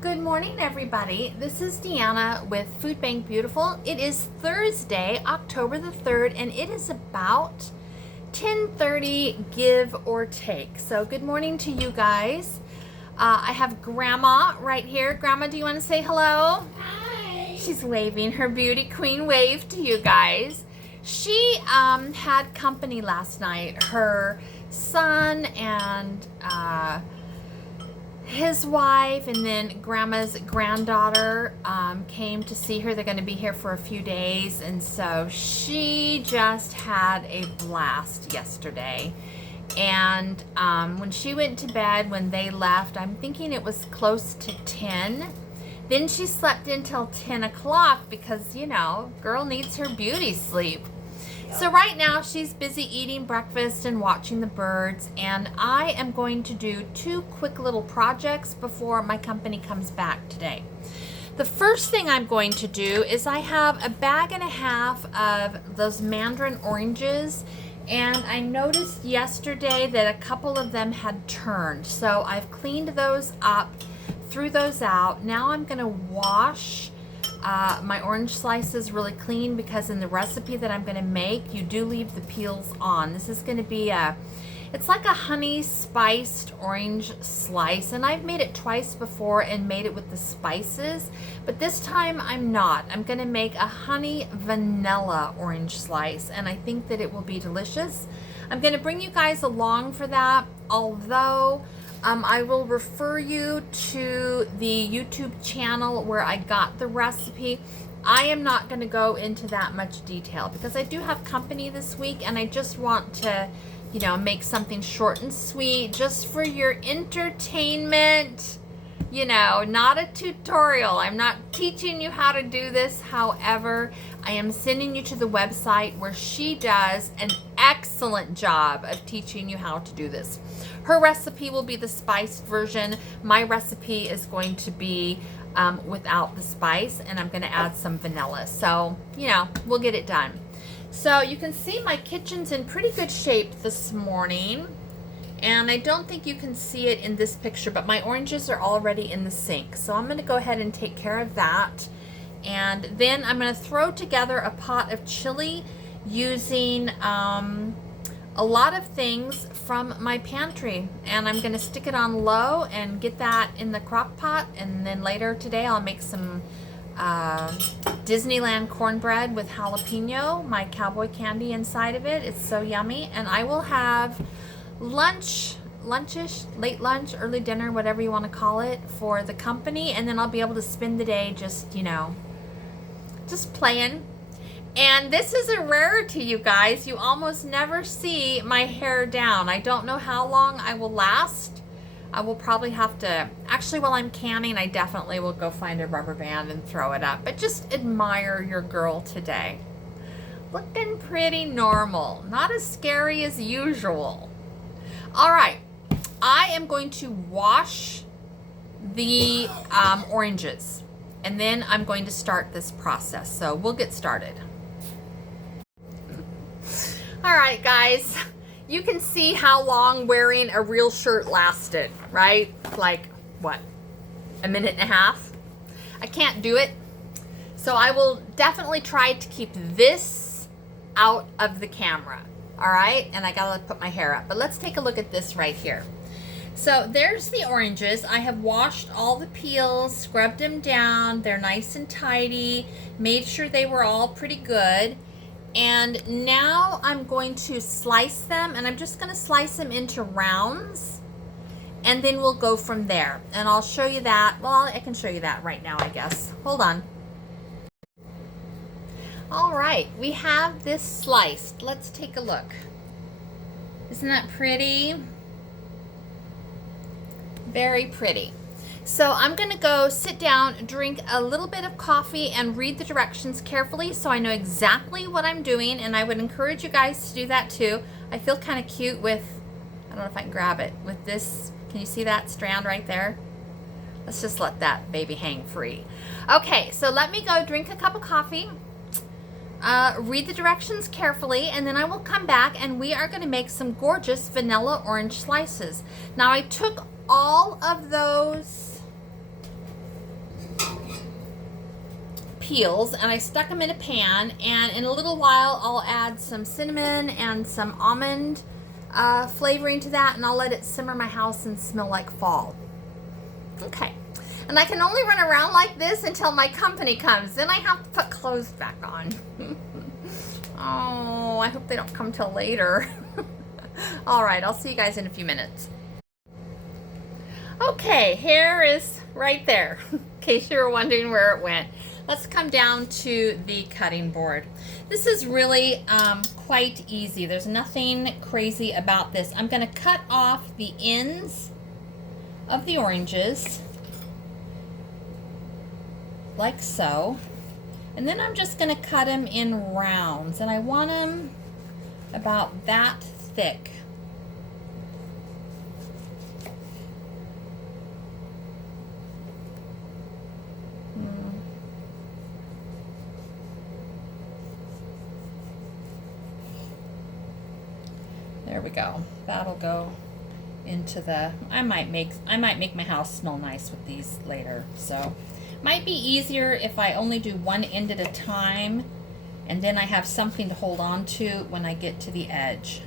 Good morning, everybody. This is Deanna with Food Bank Beautiful. It is Thursday, October the 3rd, and it is about 10:30, give or take. So good morning to you guys. I have Grandma right here. Grandma, do you want to say hello? Hi. She's waving her beauty queen wave to you guys. She had company last night. Her son and his wife and then Grandma's granddaughter came to see her. They're going to be here for a few days, and so she just had a blast yesterday. And when she went to bed, when they left, I'm thinking it was close to 10. Then she slept until 10 o'clock because, you know, girl needs her beauty sleep. So right now she's busy eating breakfast and watching the birds, and I am going to do two quick little projects before my company comes back today. The first thing I'm going to do is I have a bag and a half of those mandarin oranges, and I noticed yesterday that a couple of them had turned. So I've cleaned those up, threw those out. Now I'm going to wash my orange slices really clean, because in the recipe that I'm going to make, you do leave the peels on. This is going to be it's like a honey spiced orange slice, and I've made it twice before and made it with the spices, but this time I'm not. I'm going to make a honey vanilla orange slice, and I think that it will be delicious. I'm going to bring you guys along for that, although I will refer you to the YouTube channel where I got the recipe. I am not going to go into that much detail because I do have company this week, and I just want to, you know, make something short and sweet just for your entertainment. You know, not a tutorial. I'm not teaching you how to do this. However, I am sending you to the website where she does an excellent job of teaching you how to do this. Her recipe will be the spiced version. My recipe is going to be without the spice, and I'm going to add some vanilla. So, you know, we'll get it done. So you can see my kitchen's in pretty good shape this morning. And I don't think you can see it in this picture, but my oranges are already in the sink. So I'm going to go ahead and take care of that. And then I'm going to throw together a pot of chili using a lot of things from my pantry. And I'm going to stick it on low and get that in the crock pot. And then later today I'll make some Disneyland cornbread with jalapeno, my cowboy candy inside of it. It's so yummy. And I will have lunchish, late lunch, early dinner, whatever you want to call it, for the company, and then I'll be able to spend the day just, you know, just playing. And this is a rarity, you guys. You almost never see my hair down. I don't know how long I will last. I will probably have to, actually, while I'm canning, I definitely will go find a rubber band and throw it up. But just admire your girl today. Looking pretty normal. Not as scary as usual. All right, I am going to wash the oranges, and then I'm going to start this process. So we'll get started. All right, guys, you can see how long wearing a real shirt lasted, right? Like, what, a minute and a half? I can't do it. So I will definitely try to keep this out of the camera. All right, and I gotta put my hair up. But let's take a look at this right here. So there's the oranges. I have washed all the peels, scrubbed them down. They're nice and tidy, made sure they were all pretty good. And now I'm going to slice them, and I'm just gonna slice them into rounds, and then we'll go from there. And I'll show you that. Well, I can show you that right now, I guess. Hold on. All right, we have this sliced. Let's take a look. Isn't that pretty? Very pretty. So I'm gonna go sit down, drink a little bit of coffee, and read the directions carefully so I know exactly what I'm doing, and I would encourage you guys to do that too. I feel kind of cute with, I don't know if I can grab it, with this. Can you see that strand right there? Let's just let that baby hang free. Okay, so let me go drink a cup of coffee. Read the directions carefully, and then I will come back and we are going to make some gorgeous vanilla orange slices. Now I took all of those peels and I stuck them in a pan, and in a little while I'll add some cinnamon and some almond flavoring to that, and I'll let it simmer my house and smell like fall. Okay. And I can only run around like this until my company comes. Then I have to put clothes back on. Oh, I hope they don't come till later. All right, I'll see you guys in a few minutes. Okay, hair is right there, in case you were wondering where it went. Let's come down to the cutting board. This is really quite easy. There's nothing crazy about this. I'm going to cut off the ends of the oranges, like so. And then I'm just going to cut them in rounds, and I want them about that thick. There we go. That'll go into the, I might make my house smell nice with these later. So might be easier if I only do one end at a time, and then I have something to hold on to when I get to the edge.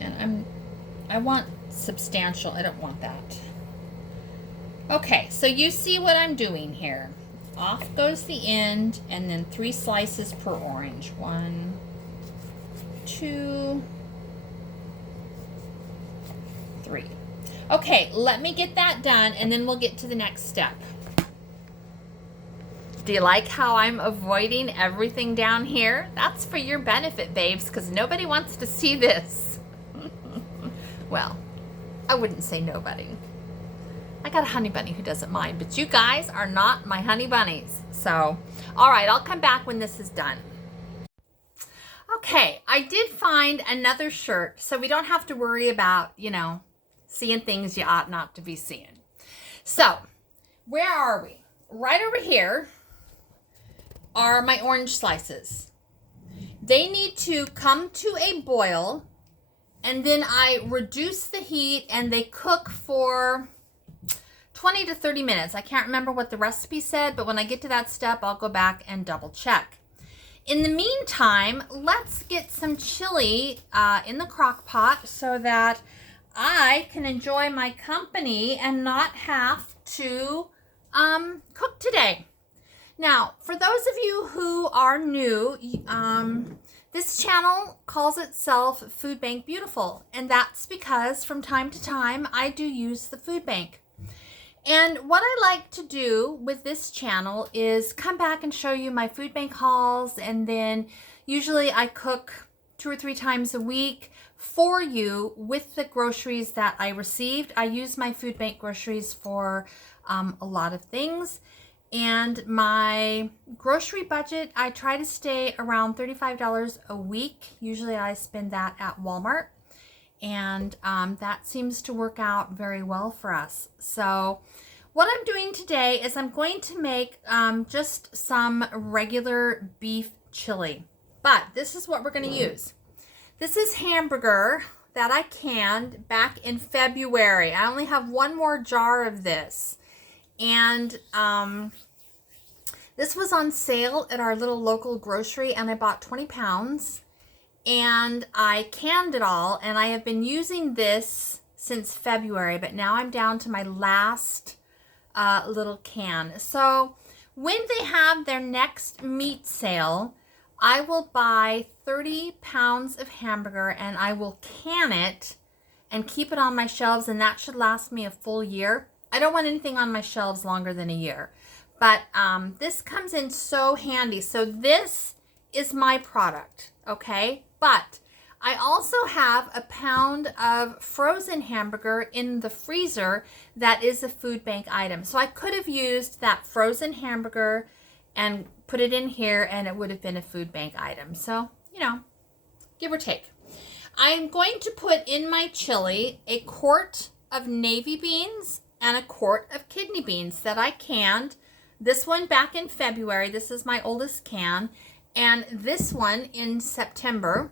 And I want substantial, I don't want that. Okay, so you see what I'm doing here. Off goes the end, and then 3 slices per orange. 1, 2, 3. Okay, let me get that done, and then we'll get to the next step. Do you like how I'm avoiding everything down here? That's for your benefit, babes, because nobody wants to see this. Well, I wouldn't say nobody. I got a honey bunny who doesn't mind, but you guys are not my honey bunnies. So, all right, I'll come back when this is done. Okay, I did find another shirt, so we don't have to worry about, you know, seeing things you ought not to be seeing. So, where are we? Right over here are my orange slices. They need to come to a boil, and then I reduce the heat, and they cook for 20 to 30 minutes. I can't remember what the recipe said, but when I get to that step, I'll go back and double check. In the meantime, let's get some chili in the crock pot so that I can enjoy my company and not have to cook today. Now, for those of you who are new, this channel calls itself Food Bank Beautiful, and that's because from time to time I do use the food bank. And what I like to do with this channel is come back and show you my food bank hauls, and then usually I cook 2 or 3 times a week for you with the groceries that I received. I use my food bank groceries for a lot of things. And my grocery budget, I try to stay around $35 a week. Usually I spend that at Walmart. And that seems to work out very well for us. So what I'm doing today is I'm going to make just some regular beef chili. But this is what we're going to use. This is hamburger that I canned back in February. I only have 1 more jar of this. And this was on sale at our little local grocery, and I bought 20 pounds. And I canned it all, and I have been using this since February, but now I'm down to my last little can. So when they have their next meat sale, I will buy 30 pounds of hamburger, and I will can it and keep it on my shelves, and that should last me a full year. I don't want anything on my shelves longer than a year, but this comes in so handy. So this is my product, okay? But I also have a pound of frozen hamburger in the freezer that is a food bank item. So I could have used that frozen hamburger and put it in here, and it would have been a food bank item. So, you know, give or take. I'm going to put in my chili a quart of navy beans and a quart of kidney beans that I canned. This one back in February. This is my oldest can. And this one in September.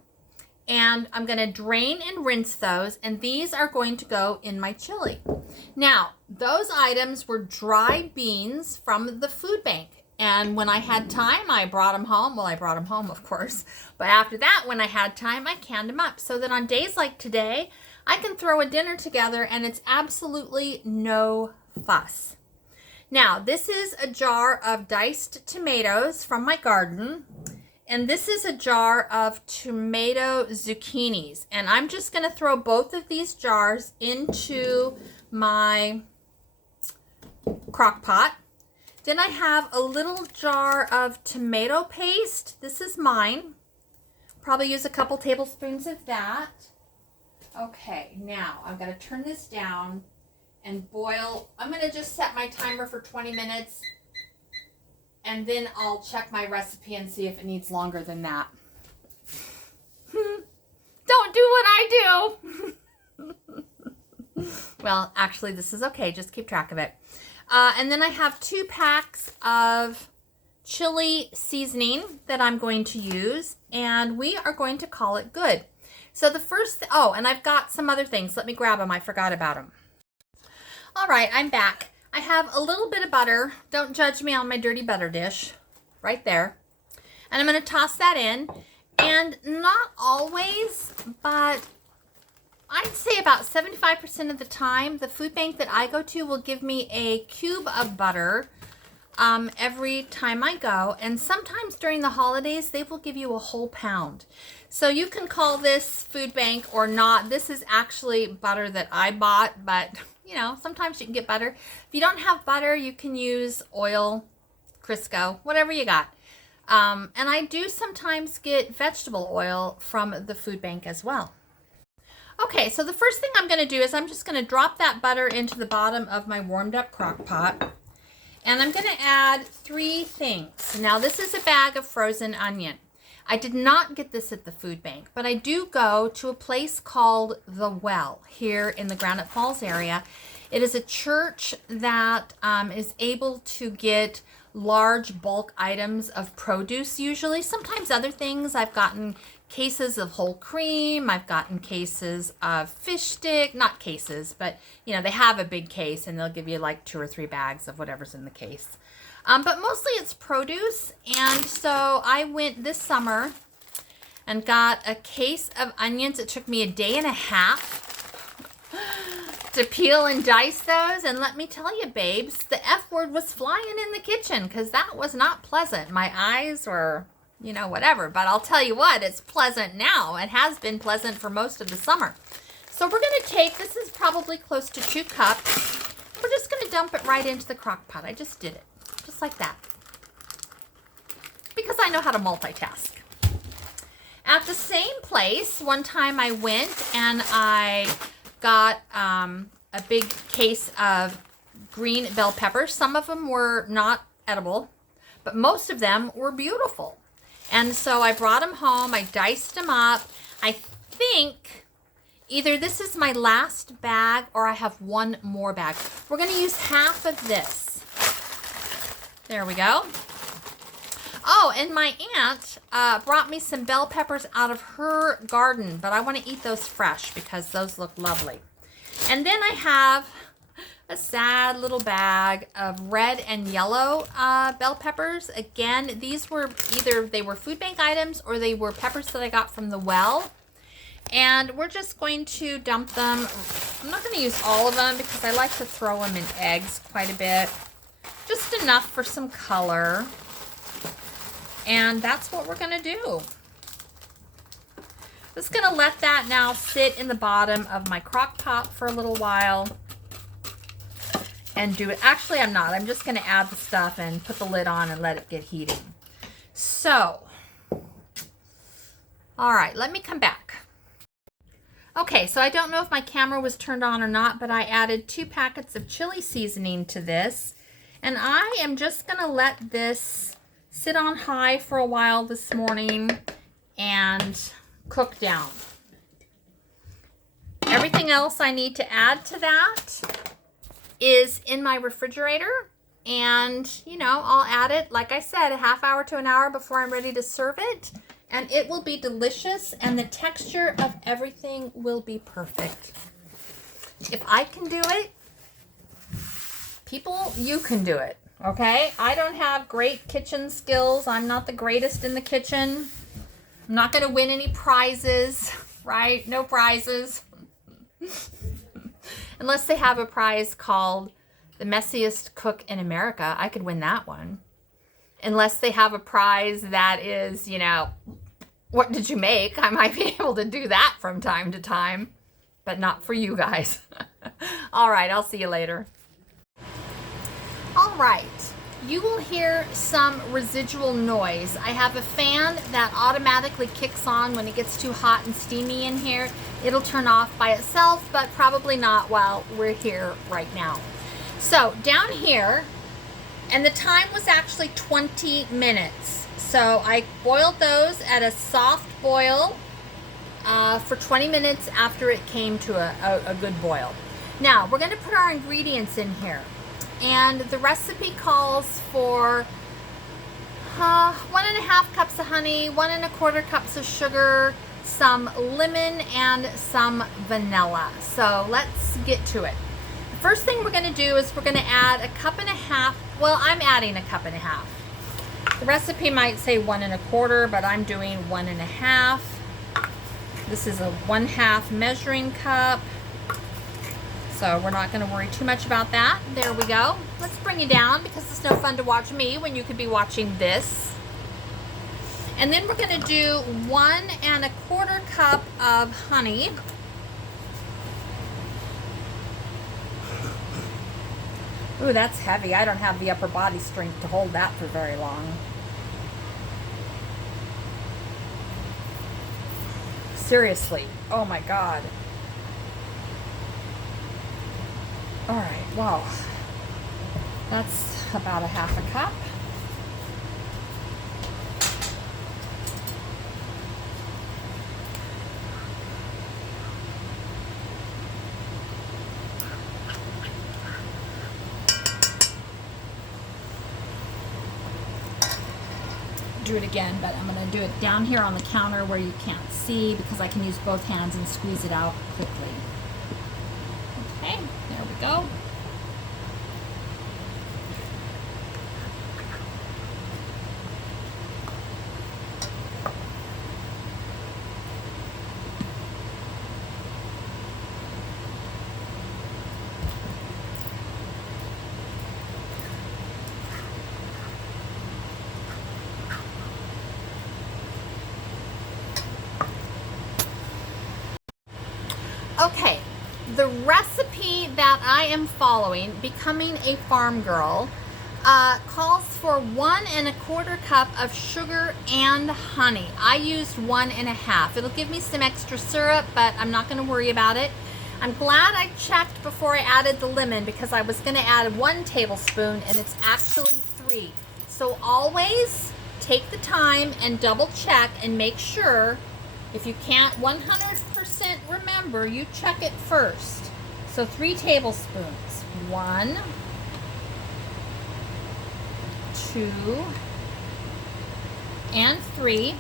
And I'm going to drain and rinse those, and these are going to go in my chili. Now, those items were dried beans from the food bank. And when I had time, I brought them home. Well, I brought them home, of course. But after that, when I had time, I canned them up so that on days like today, I can throw a dinner together and it's absolutely no fuss. Now, this is a jar of diced tomatoes from my garden. And this is a jar of tomato zucchinis. And I'm just going to throw both of these jars into my crock pot. Then I have a little jar of tomato paste. This is mine. Probably use a couple tablespoons of that. Okay, now I'm going to turn this down and boil. I'm going to just set my timer for 20 minutes. And then I'll check my recipe and see if it needs longer than that. Don't do what I do. Well, actually, this is okay. Just keep track of it. And then I have 2 packs of chili seasoning that I'm going to use. And we are going to call it good. So the first, and I've got some other things. Let me grab them. I forgot about them. All right, I'm back. I have a little bit of butter. Don't judge me on my dirty butter dish. Right there. And I'm going to toss that in. And not always, but I'd say about 75% of the time, the food bank that I go to will give me a cube of butter every time I go. And sometimes during the holidays, they will give you a whole pound. So you can call this food bank or not. This is actually butter that I bought, but you know, sometimes you can get butter. If you don't have butter, you can use oil, Crisco, whatever you got. And I do sometimes get vegetable oil from the food bank as well. Okay, so the first thing I'm going to do is I'm just going to drop that butter into the bottom of my warmed up crock pot. And I'm going to add 3 things. Now, this is a bag of frozen onion. I did not get this at the food bank, but I do go to a place called The Well here in the Granite Falls area. It is a church that is able to get large bulk items of produce usually. Sometimes other things. I've gotten cases of whole cream. I've gotten cases of fish stick. Not cases, but you know, they have a big case and they'll give you like 2 or 3 bags of whatever's in the case. But mostly it's produce, and so I went this summer and got a case of onions. It took me a day and a half to peel and dice those, and let me tell you, babes, the F word was flying in the kitchen because that was not pleasant. My eyes were, you know, whatever, but I'll tell you what, it's pleasant now. It has been pleasant for most of the summer. So we're going to take, this is probably close to 2 cups. We're just going to dump it right into the crock pot. I just did it. Just like that. Because I know how to multitask. At the same place, one time I went and I got a big case of green bell peppers. Some of them were not edible, but most of them were beautiful. And so I brought them home. I diced them up. I think either this is my last bag or I have 1 more bag. We're going to use half of this. There we go. Oh, and my aunt brought me some bell peppers out of her garden, but I want to eat those fresh because those look lovely. And then I have a sad little bag of red and yellow bell peppers. Again, these were either they were food bank items or they were peppers that I got from the well. And we're just going to dump them. I'm not going to use all of them because I like to throw them in eggs quite a bit. Just enough for some color. And that's what we're going to do. Just going to let that now sit in the bottom of my crock pot for a little while. And do it. Actually, I'm not. I'm just going to add the stuff and put the lid on and let it get heated. So, all right, let me come back. Okay, so I don't know if my camera was turned on or not, but I added 2 packets of chili seasoning to this. And I am just going to let this sit on high for a while this morning and cook down. Everything else I need to add to that is in my refrigerator. And, you know, I'll add it, like I said, a half hour to an hour before I'm ready to serve it. and it will be delicious, and the texture of everything will be perfect. If I can do it, people, you can do it, okay? I don't have great kitchen skills. I'm not the greatest in the kitchen. I'm not going to win any prizes, right? No prizes. Unless they have a prize called the messiest cook in America. I could win that one. Unless they have a prize that is, you know, what did you make? I might be able to do that from time to time, but not for you guys. All right, I'll see you later. All right, you will hear some residual noise. I have a fan that automatically kicks on when it gets too hot and steamy in here. It'll turn off by itself, but probably not while we're here right now. So down here, and the time was actually 20 minutes. So I boiled those at a soft boil for 20 minutes after it came to a good boil. Now we're going to put our ingredients in here. And the recipe calls for 1.5 cups of honey, 1.25 cups of sugar, some lemon, and some vanilla. So let's get to it. The first thing we're going to do is we're going to add 1.5 cups. Well, I'm adding 1.5 cups. The recipe might say 1.25, but I'm doing 1.5. This is a 1/2 measuring cup. So we're not going to worry too much about that. There we go. Let's bring you down because it's no fun to watch me when you could be watching this. And then we're going to do 1.25 cup of honey. Ooh, that's heavy. I don't have the upper body strength to hold that for very long. Seriously. Oh my God. All right, well, that's about 1/2 cup. Do it again, but I'm going to do it down here on the counter where you can't see because I can use both hands and squeeze it out quickly. Okay, there we go. Okay, the recipe that I am following, Becoming a Farm Girl, calls for 1.25 cup of sugar and honey. I used 1.5. It'll give me some extra syrup, but I'm not going to worry about it. I'm glad I checked before I added the lemon because I was going to add 1 tablespoon and it's actually 3. So always take the time and double check and make sure. If you can't 100% remember, you check it first. So 3 tablespoons. 1, 2, and 3.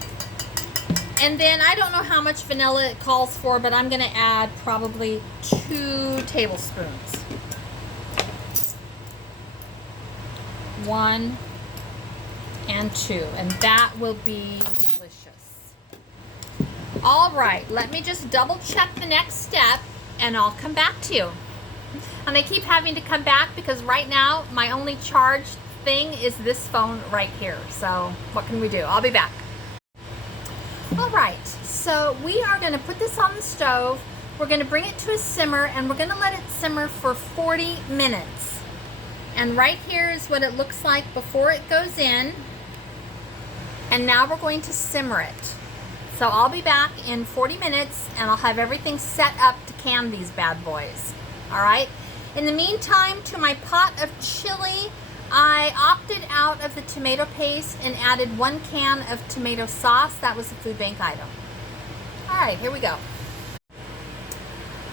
And then I don't know how much vanilla it calls for, but I'm going to add probably 2 tablespoons. 1 and 2. And that will be delicious. All right, let me just double check the next step and I'll come back to you. And I keep having to come back because right now my only charged thing is this phone right here. So what can we do? I'll be back. All right, so we are going to put this on the stove. We're going to bring it to a simmer and we're going to let it simmer for 40 minutes. And right here is what it looks like before it goes in. And now we're going to simmer it. So I'll be back in 40 minutes and I'll have everything set up to can these bad boys. All right. In the meantime, to my pot of chili, I opted out of the tomato paste and added 1 can of tomato sauce. That was a food bank item. All right, here we go.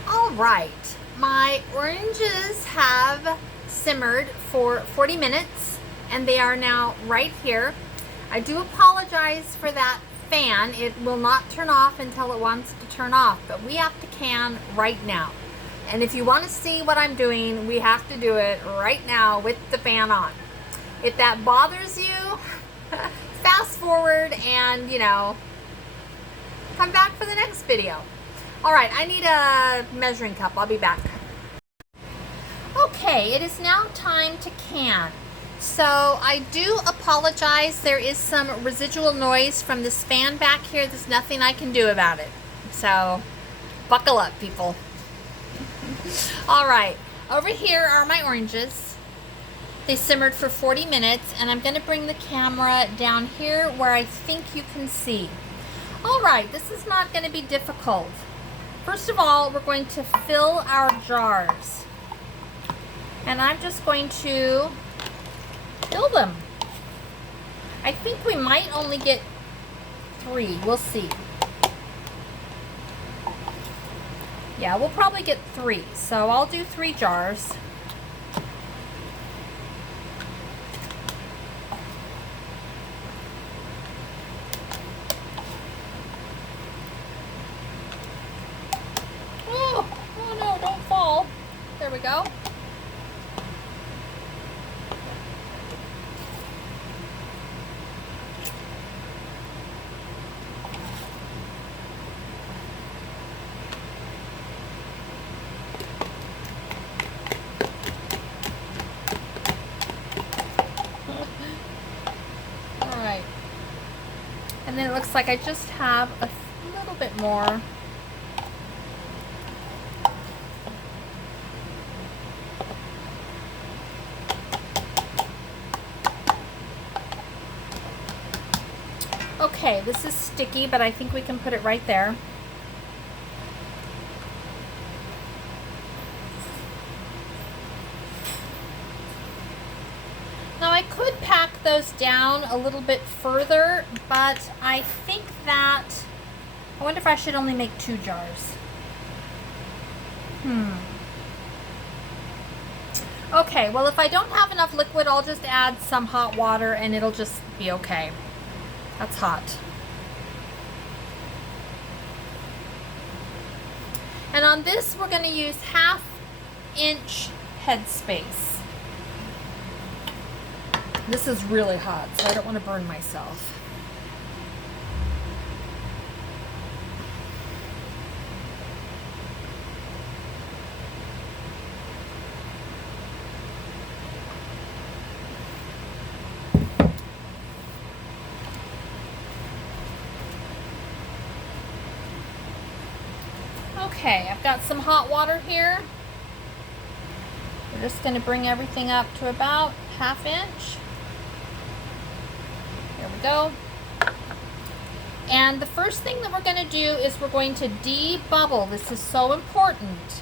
All right, my oranges have simmered for 40 minutes and they are now right here. I do apologize for that fan, it will not turn off until it wants to turn off, but we have to can right now. And if you want to see what I'm doing, we have to do it right now with the fan on. If that bothers you, fast forward and, you know, come back for the next video. All right, I need a measuring cup. I'll be back. Okay, it is now time to can. So I do apologize. There is some residual noise from this fan back here. There's nothing I can do about it. So buckle up, people. All right, over here are my oranges. They simmered for 40 minutes, and I'm going to bring the camera down here where I think you can see. All right, this is not going to be difficult. First of all, we're going to fill our jars. And I'm just going to fill them. I think we might only get 3. We'll see. Yeah, we'll probably get 3. So I'll do 3 jars. Oh no, don't fall. There we go. And then it looks like I just have a little bit more. Okay, this is sticky, but I think we can put it right there. Now I could pack those down a little bit further, but I think that, I wonder if I should only make 2 jars. Okay, well if I don't have enough liquid, I'll just add some hot water and it'll just be okay. That's hot. And on this, we're going to use 1/2 inch headspace. This is really hot, so I don't want to burn myself. Okay, I've got some hot water here. We're just going to bring everything up to about 1/2 inch. There we go. And the first thing that we're going to do is we're going to de-bubble. This is so important.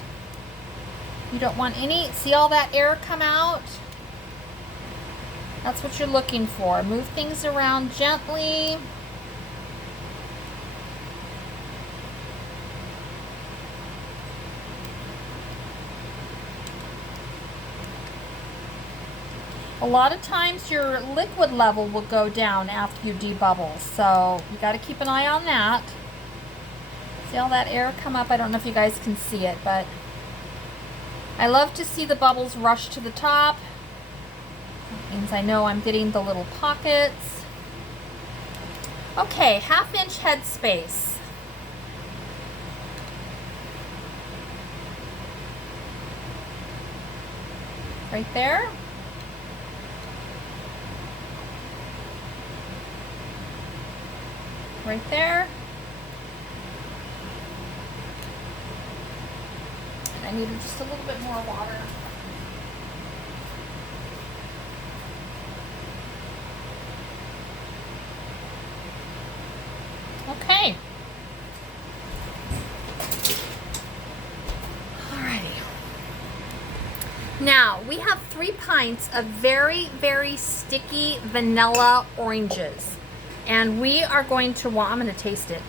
You don't want any, see all that air come out? That's what you're looking for. Move things around gently. A lot of times your liquid level will go down after you debubble, so you got to keep an eye on that. See all that air come up? I don't know if you guys can see it, but I love to see the bubbles rush to the top. That means I know I'm getting the little pockets. Okay, 1/2 inch headspace. Right there. Right there. And I needed just a little bit more water. Okay. Alrighty. Now, we have 3 pints of very, very sticky vanilla oranges. And we are going to want, I'm going to taste it.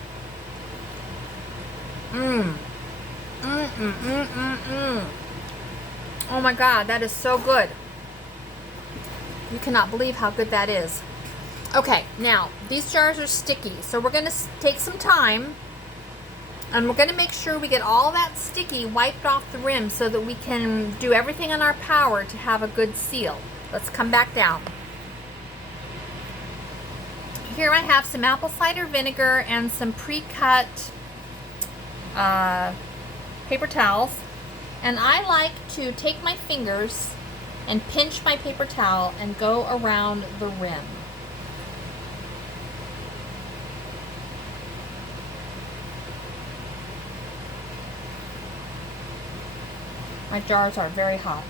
Oh my God, that is so good. You cannot believe how good that is. Okay, now these jars are sticky, so we're gonna take some time and we're gonna make sure we get all that sticky wiped off the rim so that we can do everything in our power to have a good seal. Let's come back down. Here I have some apple cider vinegar and some pre-cut paper towels, and I like to take my fingers and pinch my paper towel and go around the rim. My jars are very hot.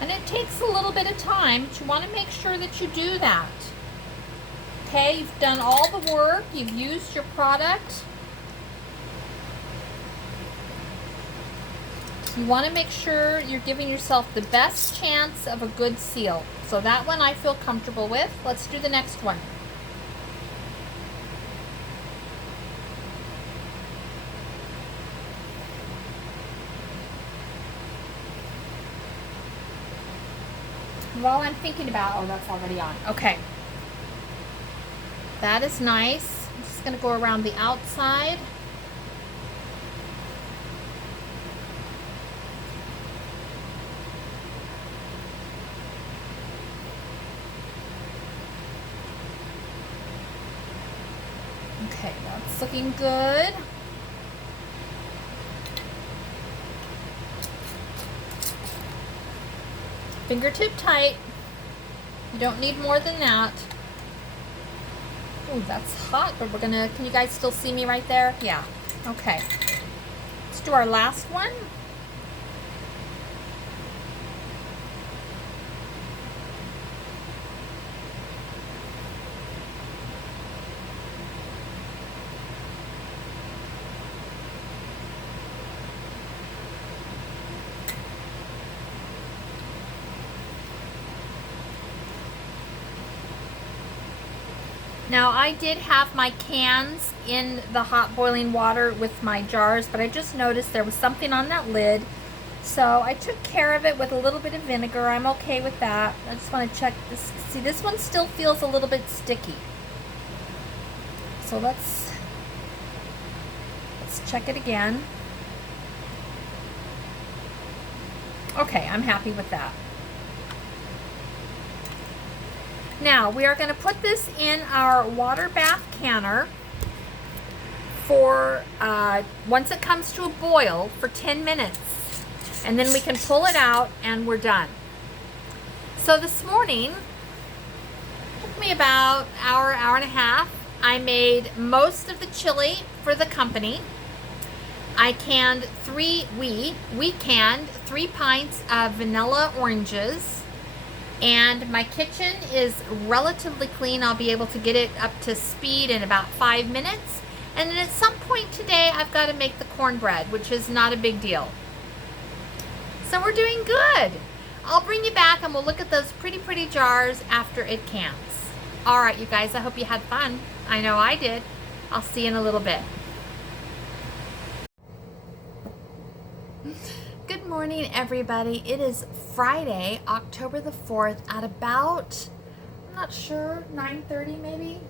And it takes a little bit of time, but you want to make sure that you do that. Okay, you've done all the work, you've used your product. You want to make sure you're giving yourself the best chance of a good seal. So that one I feel comfortable with. Let's do the next one. While I'm thinking about, oh, that's already on. Okay. That is nice. I'm just going to go around the outside. Okay, that's looking good. Fingertip tight. You don't need more than that. Oh, that's hot, but can you guys still see me right there? Yeah. Okay. Let's do our last one. Now I did have my cans in the hot boiling water with my jars, but I just noticed there was something on that lid. So I took care of it with a little bit of vinegar. I'm okay with that. I just want to check this. See, this one still feels a little bit sticky. So let's check it again. Okay, I'm happy with that. Now we are going to put this in our water bath canner for once it comes to a boil for 10 minutes, and then we can pull it out and we're done. So this morning, it took me about an hour and a half. I made most of the chili for the company. I canned we canned 3 pints of vanilla oranges. And my kitchen is relatively clean. I'll be able to get it up to speed in about 5 minutes. And then at some point today, I've got to make the cornbread, which is not a big deal. So we're doing good. I'll bring you back and we'll look at those pretty jars after it cans. All right, you guys, I hope you had fun. I know I did. I'll see you in a little bit. Good morning, everybody. It is Friday, October the 4th at about, I'm not sure, 9:30 maybe?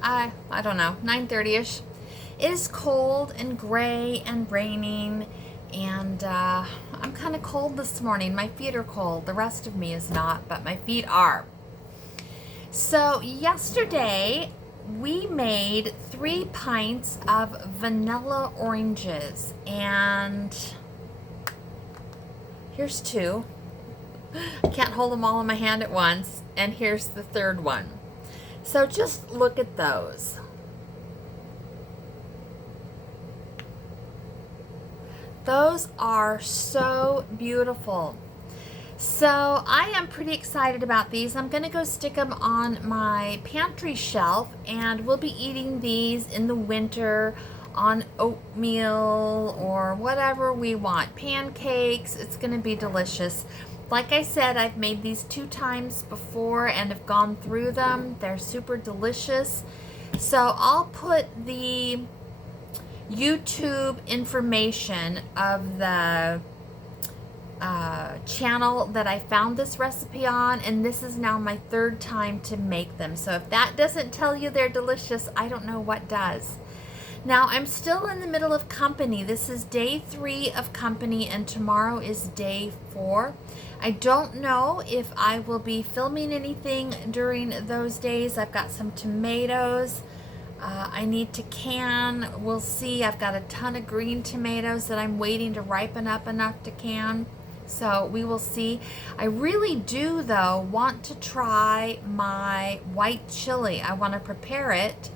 I don't know, 9:30ish. It is cold and gray and raining, and I'm kind of cold this morning. My feet are cold. The rest of me is not, but my feet are. So yesterday, we made 3 pints of vanilla oranges, and here's 2. I can't hold them all in my hand at once, and here's the 3rd one. So just look at those. Those are so beautiful. So I am pretty excited about these. I'm going to go stick them on my pantry shelf, and we'll be eating these in the winter on oatmeal or whatever we want. Pancakes. It's going to be delicious. Like I said, I've made these 2 times before and have gone through them. They're super delicious. So I'll put the YouTube information of the channel that I found this recipe on, and this is now my 3rd time to make them. So if that doesn't tell you they're delicious, I don't know what does. Now I'm still in the middle of company. This is day 3 of company, and tomorrow is day 4. I don't know if I will be filming anything during those days. I've got some tomatoes I need to can. We'll see. I've got a ton of green tomatoes that I'm waiting to ripen up enough to can. So we will see. I really do, though, want to try my white chili. I want to prepare it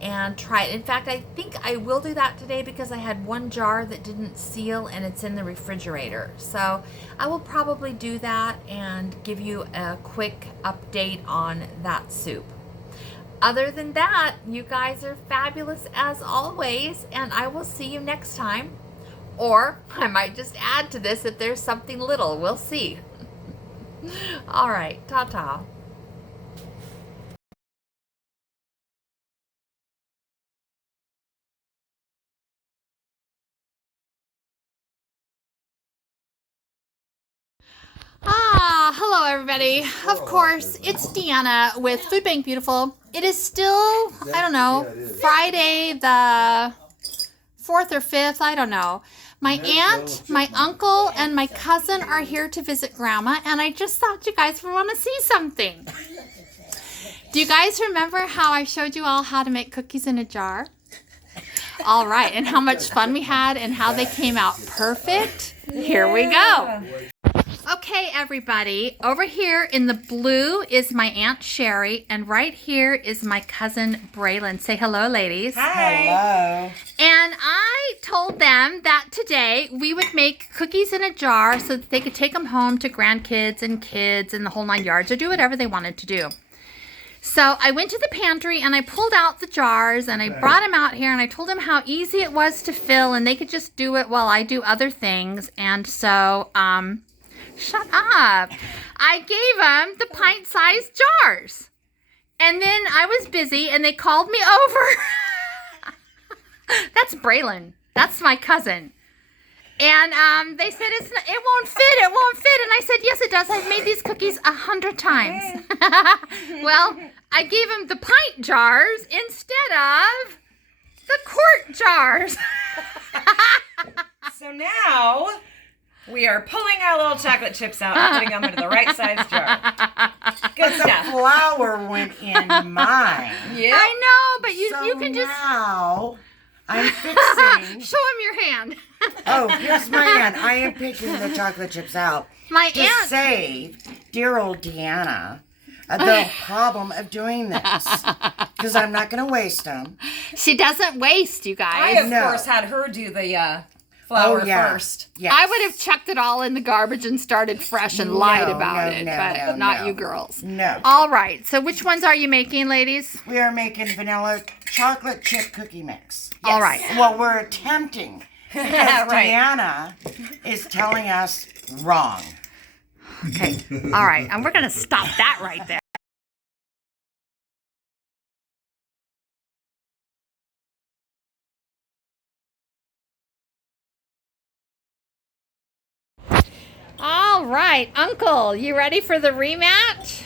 and try it. In fact, I think I will do that today because I had one jar that didn't seal and it's in the refrigerator. So I will probably do that and give you a quick update on that soup. Other than that, you guys are fabulous as always, and I will see you next time. Or I might just add to this if there's something little. We'll see. All right, ta-ta. Hello everybody. Of course, it's Deanna with Food Bank Beautiful. It is still, I don't know, Friday the 4th or 5th, I don't know. My aunt, my uncle, and my cousin are here to visit Grandma, and I just thought you guys would want to see something. Do you guys remember how I showed you all how to make cookies in a jar? All right, and how much fun we had and how they came out perfect? Here we go. Okay, everybody, over here in the blue is my Aunt Sherry, and right here is my cousin Braylon. Say hello, ladies. Hi. Hello. And I told them that today we would make cookies in a jar so that they could take them home to grandkids and kids and the whole 9 yards, or do whatever they wanted to do. So I went to the pantry and I pulled out the jars and I brought them out here and I told them how easy it was to fill and they could just do it while I do other things. And so, shut up. I gave them the pint-sized jars. And then I was busy and they called me over. That's Braylon. That's my cousin. And they said, it won't fit. And I said, yes, it does. I've made these cookies 100 times. Well, I gave them the pint jars instead of the quart jars. So now we are pulling our little chocolate chips out and putting them into the right size jar. Good stuff. The flour went in mine. Yeah. I know, but you can just... now I'm fixing... Show him your hand. Oh, here's my hand. I am picking the chocolate chips out to save dear old Deanna the problem of doing this. Because I'm not going to waste them. She doesn't waste, you guys. I, of course, had her do the flour first. Yes. I would have chucked it all in the garbage and started fresh and lied about it, but not you girls. No. All right. So which ones are you making, ladies? We are making vanilla chocolate chip cookie mix. Yes. All right. Well, we're attempting because Deanna is telling us wrong. Okay. All right. And we're going to stop that right there. All right, Uncle, you ready for the rematch?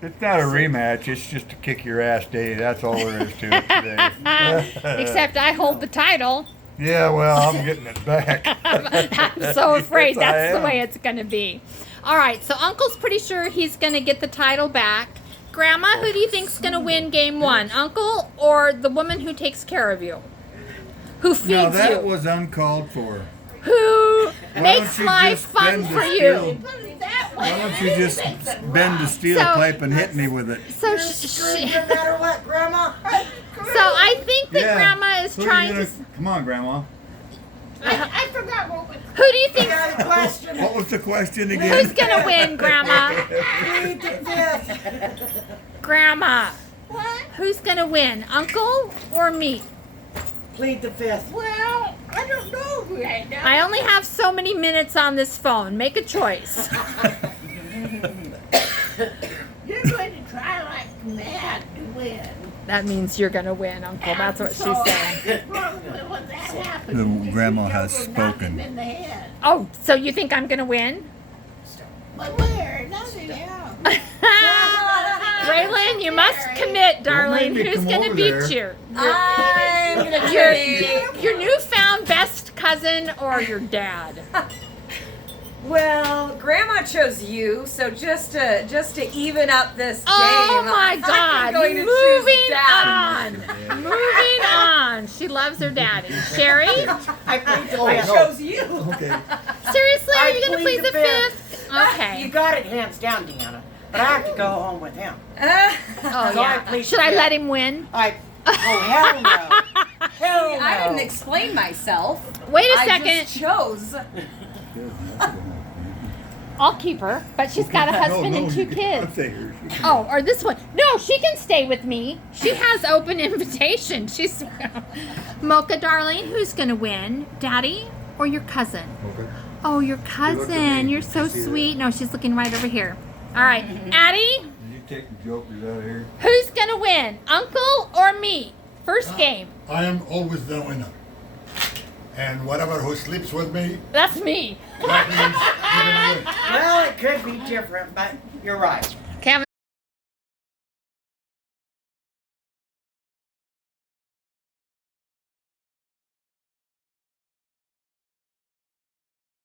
It's not a rematch. It's just a kick your ass day. That's all there is to it today. Except I hold the title. Yeah, well, I'm getting it back. I'm so afraid Yes, that's the way it's going to be. All right, so Uncle's pretty sure he's going to get the title back. Grandma, who do you think's going to win game 1? Uncle or the woman who takes care of you? Who feeds you? No, that was uncalled for. Who makes life fun for you? Why don't you just bend the steel pipe and hit me with it? So No matter what, Grandma. So I think that Grandma is trying to... Come on, Grandma. I forgot what was... Who do you think... What was the question again? Who's going to win, Grandma? Plead the fifth. Grandma. What? Who's going to win, Uncle or me? Plead the fifth. Well, I don't know right now. I only have so many minutes on this phone. Make a choice. You're going to try like mad to win. That means you're gonna win, Uncle. That's what she's saying. When that happened, The grandma you has were knocked him spoken. in the head. Oh, so you think I'm gonna win? But where? Nothing else. Braylon, you must commit, darling. make me Who's come gonna over beat there. you? I'm gonna Your, take. your newfound best cousin or your dad? Well, Grandma chose you, so just to even up this game, Oh my I'm God! going to Moving choose Dad. on. Moving on. She loves her daddy. Sherry? I plead the I fifth. chose you. Okay. Seriously, are I you gonna plead plead the the fifth? You Okay. got it hands down, Deanna. But I have to go home with him. Oh So I yeah. plead Should the I fifth. let him win? Oh hell no. Hell no. I didn't explain myself. Wait a I second. just chose. I'll keep her, but she's got a husband and two you kids. can't say her. She can- Oh, or this one. No, she can stay with me. She has open invitation. She's Mocha, darling. Who's gonna win, Daddy or your cousin? Okay. Oh, your look at cousin. me. You're so You see that? sweet. No, she's looking right over here. All right, Addie, Did you take the jokers out of here? who's gonna win, Uncle or me? First game. I am always the winner. And whatever who sleeps with me, That's me. that means you're gonna win. Well, it could be different, but you're right.